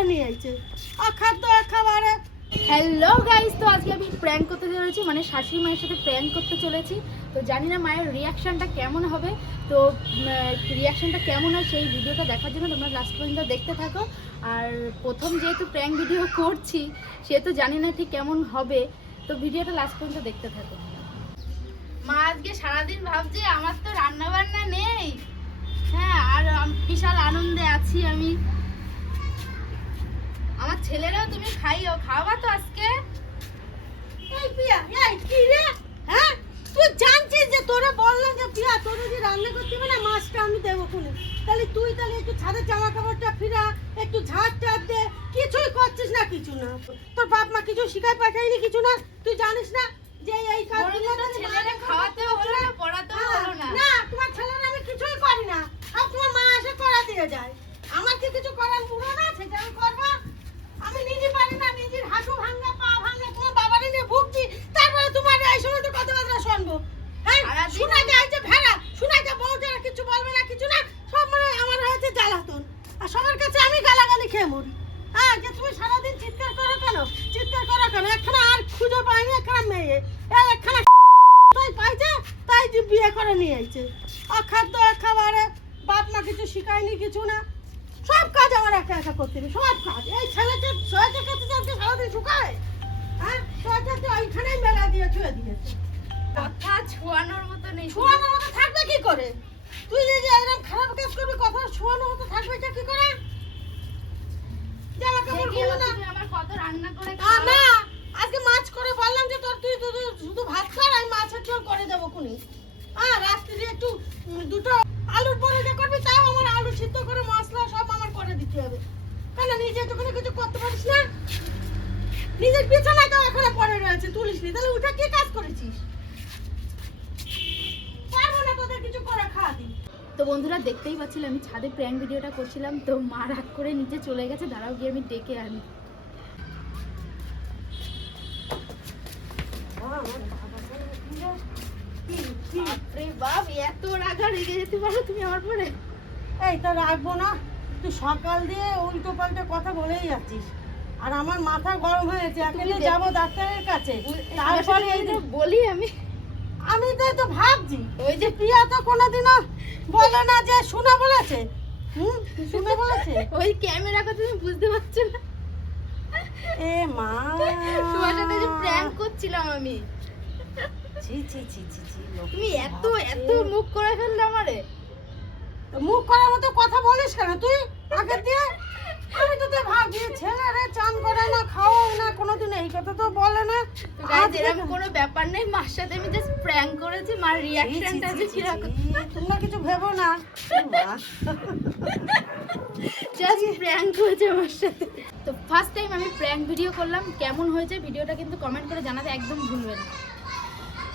করে নিয়ে আইছে অখাদ্য খাবারে। হ্যালো গাইস, তো আজকে আমি প্র্যাঙ্ক করতে চলেছি, মানে শাশুড়ি মায়ের সাথে প্র্যাঙ্ক করতে চলেছি। তো জানি না মায়ের রিয়াকশানটা কেমন হবে। তো রিয়াকশানটা কেমন হয় সেই ভিডিওটা দেখার জন্য তোমরা লাস্ট পর্যন্ত দেখতে থাকো। আর প্রথম যেহেতু প্র্যাঙ্ক ভিডিও করছি সেহেতু জানি না ঠিক কেমন হবে, তো ভিডিওটা লাস্ট পর্যন্ত দেখতে থাকো। মা আজকে সারাদিন ভাবছে আমার তো রান্না বান্না নেই, হ্যাঁ, আর বিশাল আনন্দে আছি আমি। আমার ছেলেরাও তুমি খাইও, খাওয়া তো আজকে। এই পিয়া, এই কি রে? হ্যাঁ, তুই জানছিস যে তোরে বললাম যে পিয়া তোর যদি রান্না করতে হবে না মাছটা আমি দেবো কোনে, তাহলে তুই তাহলে একটু ছাদের জামা কাপড়টা ফিরা, একটু ঝাড় টাড় দে, কিছুই করছিস না, কিছু না। তোর বাপ মা কিছু শিখাই পাঠায়নি, কিছু না, তুই জানিস না যে এই কাজগুলো ছেলেরা খাওয়াতেও হলো না, পড়াতেও হলো না। না, তোমার ছেলেরা আমি কিছুই করি না, আর তোমার মা এসে করা দিয়ে যায়। আমার কি কিছু করার মুড়ো না, সেটা আমি করবো। আমি নিজে পারি না, নিজের হাঁটু ভাঙা পা ভাঙা তোমার বাবারে নিয়ে ভুগছি, তারপরে তোমার এই সময় তো কথাবার্তা শুনবো। হ্যাঁ, শোনা যায় যে ভেড়া, শোনা যায় বউ যারা কিছু বলবে না, কিছু না, সব মানে আমার হয়েছে জ্বালাতন। আর সবার কাছে আমি গালাগালি খেয়ে মরি। হ্যাঁ, যে তুমি সারাদিন চিৎকার করো কেন, চিৎকার করো কেন? একখানা আর খুঁজে পাইনি, একখানা মেয়ে, এই একখানা তাই পাইছে, তাই যে বিয়ে করে নিয়ে আইছে অখাদ্য খাবারে। বাপ মা কিছু শিখায়নি, কিছু না, সব কাজ আমার একা একা করতে হবে, সব কাজ। এই ছেলেকে সোয়েটার কাছে যাচ্ছে সারাদিন শুকায়, হ্যাঁ, সোয়েটারটা ওইখানেই মেলা দিয়ে ছুঁয়ে দিয়েছে। কথা ছোঁয়ানোর মতো নেই। শোয়ানোর মতো থাকবে কি করে? তুই যে এরকম খারাপ কাজ করবি, কথা শোয়ানোর মতো থাকবে এটা কি করে? জামা কাপড় খুলো না। তুমি আমার কত রান্না করে না, আজকে মাছ করে বললাম যে তোর তুই শুধু ভাত কর, আমি মাছের ঝোল করে দেবো খুনি। হ্যাঁ, রাত্রে একটু দুটো আলুর পরোটা করবি, তাও আমার আলু সিদ্ধ করে মশলা সব আমার করে দিতে হবে। কেন নিজে যখন কিছু করতে পারিস না? নিজের বিছানাটাও এখানে পড়ে রয়েছে, তুলিস নি, তাহলে ওটা কি কাজ করেছিস? পারবো না তোদের কিছু করে খাওয়া দিই। তো বন্ধুরা দেখতেই পাচ্ছিল আমি ছাদে প্র্যাঙ্ক ভিডিওটা করছিলাম, তো মা রাগ করে নিচে চলে গেছে। দাঁড়াও গিয়ে আমি ডেকে আনি। বাপরে বাপ, এত রাগা রেগে যেতে পারো তুমি আমার পরে? এই তো রাখবো না, তুই সকাল দিয়ে উল্টো পাল্টা কথা বলেই যাচ্ছিস, আর আমার মাথা গরম হয়েছে। এখনই যাবো ডাক্তারের কাছে, তারপরে এই যে বলি আমি আমি তো ভাবছি ওই যে প্রিয়া তো কোনোদিনও বলে না যে শোনা বলেছে। শুনে বলেছে ওই ক্যামেরা কথা তুমি বুঝতে পারছো না? এ মা, তোমার সাথে যে প্র্যাঙ্ক করছিলাম আমি। ছি ছি ছি ছি ছি, তুমি এত এত মুখ করে ফেললে আমারে। মুখ করার মতো কথা বলিস কেন তুই আগে দিয়ে? আমি তো ভাবছি ছেলেরে চান করে না, খাওয়াও না, কোনোদিন এই কথা তো বলে না। তো গাইস, এরকম কোনো ব্যাপার নেই, মার সাথে আমি জাস্ট প্র্যাঙ্ক করেছি। মার রিঅ্যাকশনটা যে কিরকম, তোমরা কিছু ভেবো না, জাস্ট প্র্যাঙ্ক হয়েছে আমার সাথে। তো ফার্স্ট টাইম আমি প্র্যাঙ্ক ভিডিও করলাম, কেমন হয়েছে ভিডিওটা কিন্তু কমেন্ট করে জানাতে একদম ভুলবেন না।